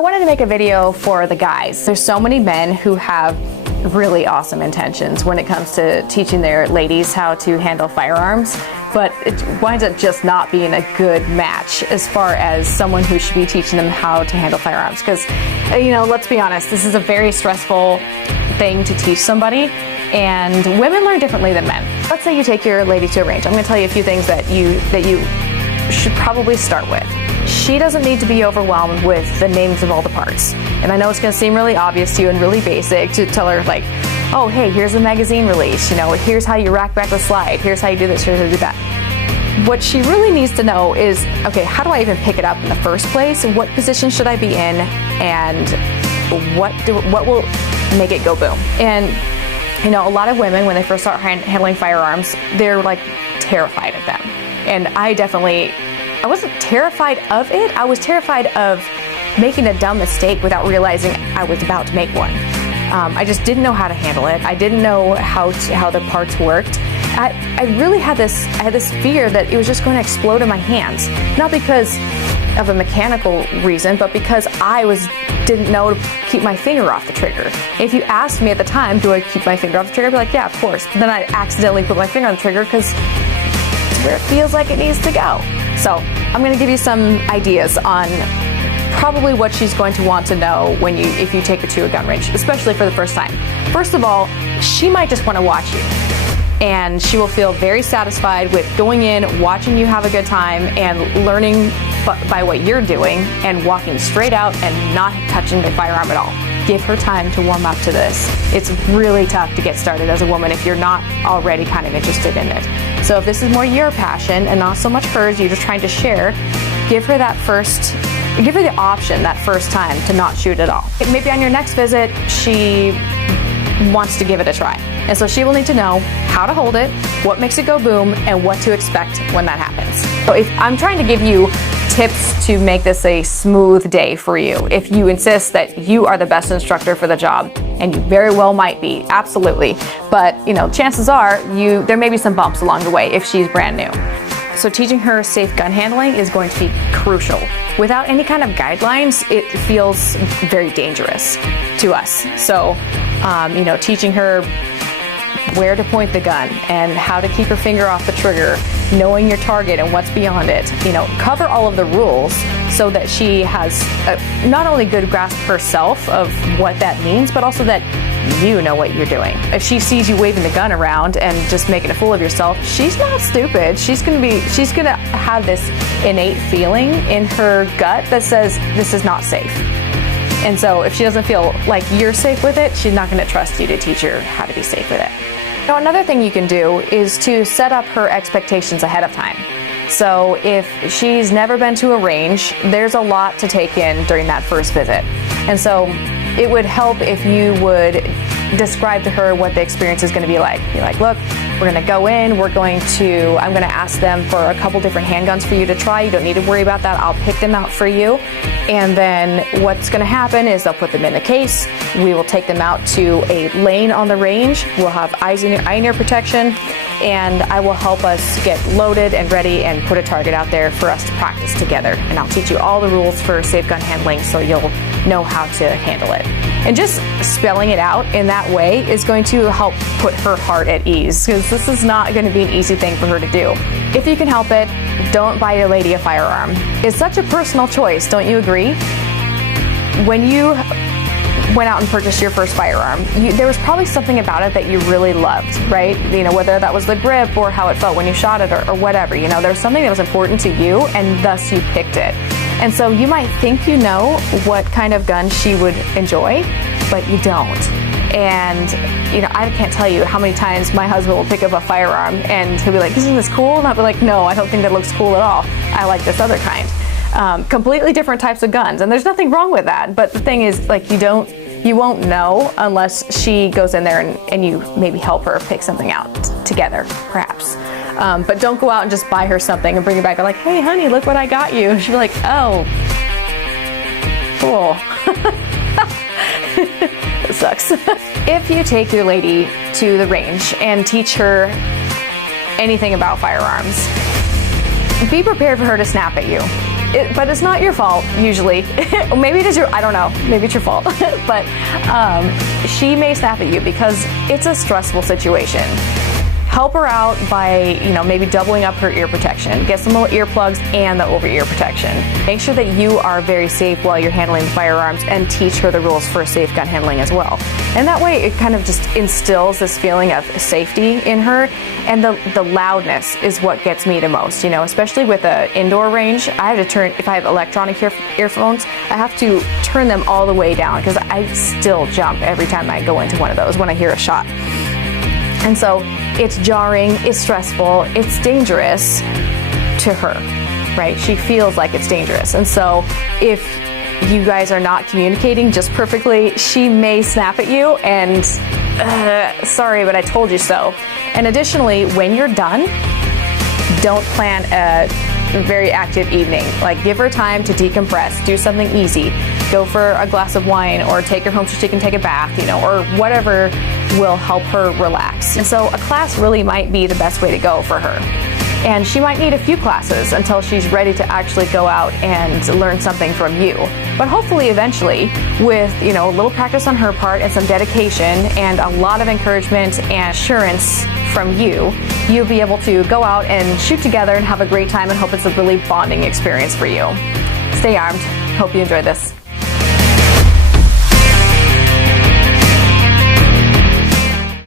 I wanted to make a video for the guys. There's so many men who have really awesome intentions when it comes to teaching their ladies how to handle firearms, but it winds up just not being a good match as far as someone who should be teaching them how to handle firearms. Because, you know, let's be honest, this is a very stressful thing to teach somebody, and women learn differently than men. Let's say you take your lady to a range. I'm going to tell you a few things that you should probably start with. She doesn't need to be overwhelmed with the names of all the parts. And I know it's going to seem really obvious to you and really basic to tell her, like, oh, hey, here's the magazine release, you know, here's how you rack back the slide, here's how you do this, here's how you do that. What she really needs to know is, okay, how do I even pick it up in the first place? What position should I be in? And what will make it go boom? And, you know, a lot of women, when they first start handling firearms, they're like terrified of them. And I wasn't terrified of it. I was terrified of making a dumb mistake without realizing I was about to make one. I just didn't know how to handle it. I didn't know how the parts worked. I really had this fear that it was just going to explode in my hands. Not because of a mechanical reason, but because I didn't know to keep my finger off the trigger. If you asked me at the time, do I keep my finger off the trigger? I'd be like, yeah, of course. But then I accidentally put my finger on the trigger because it's where it feels like it needs to go. So I'm going to give you some ideas on probably what she's going to want to know if you take her to a gun range, especially for the first time. First of all, she might just want to watch you. And she will feel very satisfied with going in, watching you have a good time, and learning by what you're doing and walking straight out and not touching the firearm at all. Give her time to warm up to this. It's really tough to get started as a woman if you're not already kind of interested in it. So if this is more your passion and not so much hers, you're just trying to share, give her the option that first time to not shoot at all. Maybe on your next visit, she wants to give it a try. And so she will need to know how to hold it, what makes it go boom, and what to expect when that happens. So if I'm trying to give you tips to make this a smooth day for you, if you insist that you are the best instructor for the job, and you very well might be, absolutely. But, you know, chances are there may be some bumps along the way if she's brand new. So teaching her safe gun handling is going to be crucial. Without any kind of guidelines, it feels very dangerous to us. So, you know, teaching her where to point the gun and how to keep her finger off the trigger, knowing your target and what's beyond it, you know, cover all of the rules so that she has not only good grasp herself of what that means, but also that you know what you're doing. If she sees you waving the gun around and just making a fool of yourself, she's not stupid. She's gonna have this innate feeling in her gut that says this is not safe. And so if she doesn't feel like you're safe with it, she's not going to trust you to teach her how to be safe with it. Now, another thing you can do is to set up her expectations ahead of time. So if she's never been to a range, there's a lot to take in during that first visit. And so it would help if you would describe to her what the experience is going to be like. Be like, look, we're going to go in, I'm going to ask them for a couple different handguns for you to try. You don't need to worry about that. I'll pick them out for you. And then what's going to happen is they'll put them in the case. We will take them out to a lane on the range. We'll have eye and ear protection, and I will help us get loaded and ready and put a target out there for us to practice together. And I'll teach you all the rules for safe gun handling so you'll know how to handle it. And just spelling it out in that way is going to help put her heart at ease, because this is not going to be an easy thing for her to do. If you can help it, don't buy your lady a firearm. It's such a personal choice, don't you agree? When you went out and purchased your first firearm, there was probably something about it that you really loved, right? You know, whether that was the grip or how it felt when you shot it or whatever. You know, there was something that was important to you, and thus you picked it. And so you might think you know what kind of gun she would enjoy, but you don't. And, you know, I can't tell you how many times my husband will pick up a firearm and he'll be like, isn't this cool? And I'll be like, no, I don't think that looks cool at all. I like this other kind. Completely different types of guns. And there's nothing wrong with that. But the thing is, like, you won't know unless she goes in there and you maybe help her pick something out together, perhaps. But don't go out and just buy her something and bring it back. They're like, hey, honey, look what I got you. She'll be like, oh, cool. It sucks. If you take your lady to the range and teach her anything about firearms, be prepared for her to snap at you. but it's not your fault usually. Maybe it is I don't know, maybe it's your fault. But she may snap at you because it's a stressful situation. Help her out by, maybe doubling up her ear protection. Get some little earplugs and the over-ear protection. Make sure that you are very safe while you're handling the firearms, and teach her the rules for safe gun handling as well. And that way it kind of just instills this feeling of safety in her. And the loudness is what gets me the most, especially with an indoor range. I have to turn, if I have electronic earphones, I have to turn them all the way down because I still jump every time I go into one of those when I hear a shot. And so it's jarring, it's stressful, it's dangerous to her, right? She feels like it's dangerous. And so if you guys are not communicating just perfectly, she may snap at you and, sorry, but I told you so. And additionally, when you're done, don't plan a very active evening. Like, give her time to decompress, do something easy, go for a glass of wine, or take her home so she can take a bath, or whatever will help her relax. And so a class really might be the best way to go for her. And she might need a few classes until she's ready to actually go out and learn something from you. But hopefully eventually, with a little practice on her part and some dedication and a lot of encouragement and assurance from you, you'll be able to go out and shoot together and have a great time, and hope it's a really bonding experience for you. Stay armed. Hope you enjoyed this.